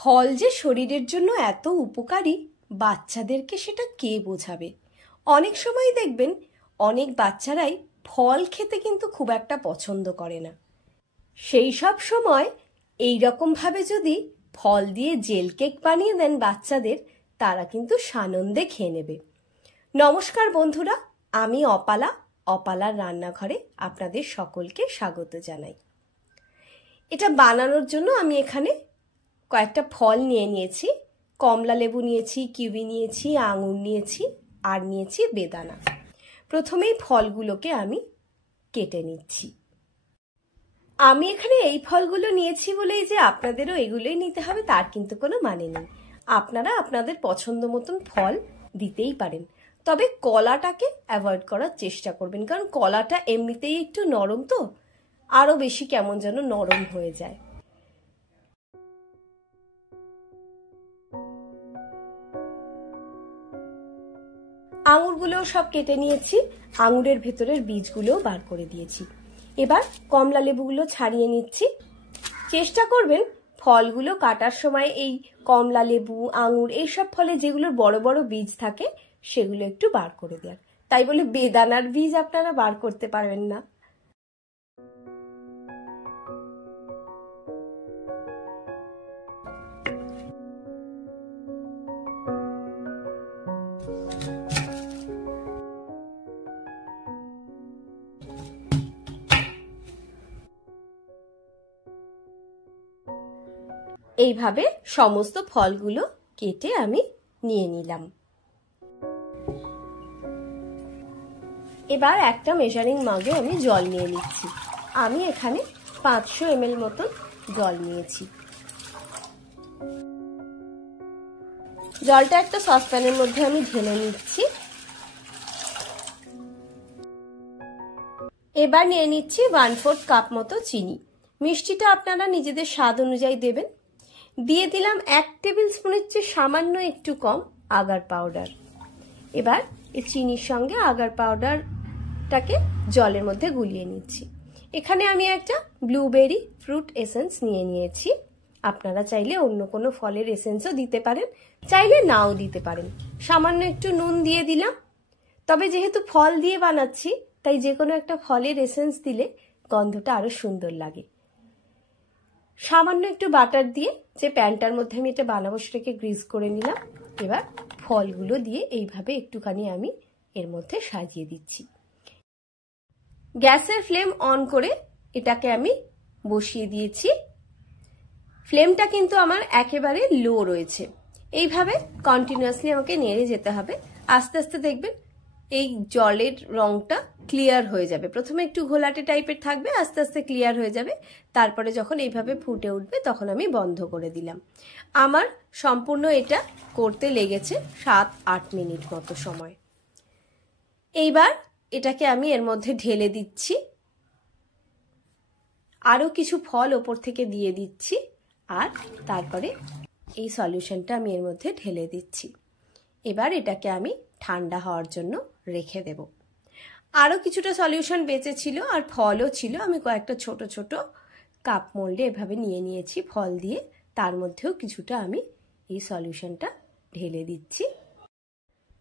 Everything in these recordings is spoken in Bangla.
ফল যে শরীরের জন্য এত উপকারী বাচ্চাদেরকে সেটা কে বোঝাবে। অনেক সময় দেখবেন অনেক বাচ্চারাই ফল খেতে কিন্তু খুব একটা পছন্দ করে না। সেই সব সময় এই রকমভাবে যদি ফল দিয়ে জেল কেক বানিয়ে দেন বাচ্চাদের, তারা কিন্তু সানন্দে খেয়ে নেবে। নমস্কার বন্ধুরা, আমি অপালার রান্নাঘরে আপনাদের সকলকে স্বাগত জানাই। এটা বানানোর জন্য আমি এখানে কয়েকটা ফল নিয়ে নিয়েছি। কমলা লেবু নিয়েছি, কিউই নিয়েছি, আঙুর নিয়েছি, আর নিয়েছি বেদানা। প্রথমেই ফলগুলোকে আমি কেটে নিচ্ছি। আমি এখানে এই ফলগুলো নিয়েছি বলেই যে আপনাদেরও এগুলোই নিতে হবে তার কিন্তু কোনো মানে নেই। আপনারা আপনাদের পছন্দ মতন ফল দিতেই পারেন, তবে কলাটাকে অ্যাভয়েড করার চেষ্টা করবেন, কারণ কলাটা এমনিতেই একটু নরম, তো আরো বেশি কেমন যেন নরম হয়ে যায়। আঙুরগুলোও সব কেটে নিয়েছি, আঙুরের ভেতরের বীজগুলোও বার করে দিয়েছি। এবার কমলা লেবুগুলো ছাড়িয়ে নিচ্ছি। চেষ্টা করবেন ফলগুলো কাটার সময় এই কমলা লেবু, আঙুর এইসব ফলে যেগুলোর বড় বড় বীজ থাকে সেগুলো একটু বার করে দেওয়ার। তাই বলে বেদানার বীজ আপনারা বার করতে পারবেন না। এইভাবে সমস্ত ফলগুলো কেটে আমি নিয়ে নিলাম। এবার একটা মেজারিং মাগে আমি জল নিয়ে নিচ্ছি। আমি এখানে 500 ml মতন জল নিয়েছি। জলটা একটা সসপ্যানের মধ্যে আমি ঢেলে নিচ্ছি। এবার নিয়ে নিচ্ছি 1/4 কাপ মতো চিনি। মিষ্টিটা আপনারা নিজেদের স্বাদ অনুযায়ী দেবেন। দিয়ে দিলাম 1 টেবিল স্পুনের চেয়ে সামান্য একটু কম আগার পাউডার। এবার এই চিনির সঙ্গে আগার পাউডারটাকে জলের মধ্যে গুলিয়ে নিচ্ছি। এখানে আমি একটা ব্লুবেরি ফ্রুট এসেন্স নিয়ে নিয়েছি। আপনারা চাইলে অন্য কোনো ফলের এসেন্সও দিতে পারেন, চাইলে নাও দিতে পারেন। সামান্য একটু নুন দিয়ে দিলাম। তবে যেহেতু ফল দিয়ে বানাচ্ছি, তাই যে কোনো একটা ফলের এসেন্স দিলে গন্ধটা আরো সুন্দর লাগে। সামান্য একটু বাটার দিয়ে যে প্যানটার মধ্যে আমি এটা বানাবো সেটাকে গ্রিস করে নিলাম। এবার ফলগুলো দিয়ে এইভাবে একটুখানি আমি এর মধ্যে সাজিয়ে দিচ্ছি। গ্যাসের ফ্লেম অন করে এটাকে আমি বসিয়ে দিয়েছি। ফ্লেমটা কিন্তু আমার একেবারে লো রয়েছে। এইভাবে কন্টিনিউয়াসলি আমাকে নেড়ে যেতে হবে। আস্তে আস্তে দেখবেন এই জলের রংটা ক্লিয়ার হয়ে যাবে। প্রথমে একটু ঘোলাটে টাইপের থাকবে, আস্তে আস্তে ক্লিয়ার হয়ে যাবে। তারপরে যখন এইভাবে ফুটে উঠবে তখন আমি বন্ধ করে দিলাম। আমার সম্পূর্ণ এটা করতে লেগেছে 7-8 মিনিট মতো সময়। এইবার এটাকে আমি এর মধ্যে ঢেলে দিচ্ছি। আরো কিছু ফল ওপর থেকে দিয়ে দিচ্ছি, আর তারপরে এই সলিউশনটা আমি এর মধ্যে ঢেলে দিচ্ছি। এবার এটাকে আমি ঠান্ডা হওয়ার জন্য রেখে দেব। আরো কিছুটা সলিউশন বেঁচে ছিল আর ফলও ছিল। আমি কয়েকটা ছোট ছোট কাপ মোল্ডে এভাবে নিয়ে নিয়েছি ফল দিয়ে। তার মধ্যেও কিছুটা আমি এই সলিউশনটা ঢেলে দিচ্ছি।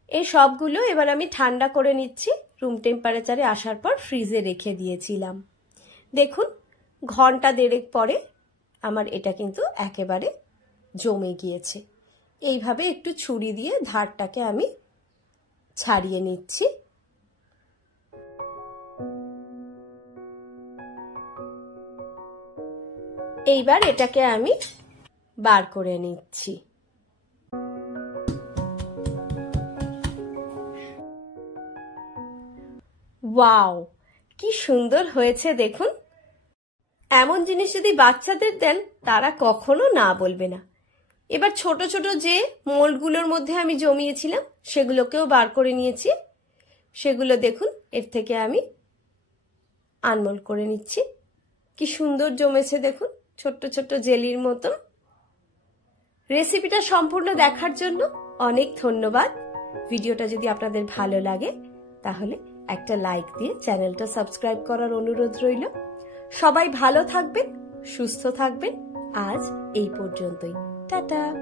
এই সবগুলো এবার আমি ঠান্ডা করে নিচ্ছি। রুম টেম্পারেচারে আসার পর ফ্রিজে রেখে দিয়েছিলাম। দেখুন ঘন্টা দেড়েক পরে আমার এটা কিন্তু একেবারে জমে গিয়েছে। এইভাবে একটু ছুরি দিয়ে ধারটাকে আমি ছাড়িয়ে নিচ্ছি। এইবার এটাকে আমি বার করে নিচ্ছি। ওয়াও, কি সুন্দর হয়েছে দেখুন। এমন জিনিস যদি বাচ্চাদের দেন তারা কখনো না বলবে না। এবার ছোট ছোট যে মোল্ডগুলোর মধ্যে আমি জমিয়েছিলাম সেগুলোকেও বার করে নিয়েছি। সেগুলো দেখুন এর থেকে আমি আনমোল্ড করে নিচ্ছি। কি সুন্দর জমেছে দেখুন, ছোট্ট ছোট্ট জেলির মতো। রেসিপিটা সম্পূর্ণ দেখার জন্য অনেক ধন্যবাদ। ভিডিওটা যদি আপনাদের ভালো লাগে তাহলে একটা লাইক দিয়ে চ্যানেলটা সাবস্ক্রাইব করার অনুরোধ রইল। সবাই ভালো থাকবেন, সুস্থ থাকবেন। আজ এই পর্যন্তই। টাটা।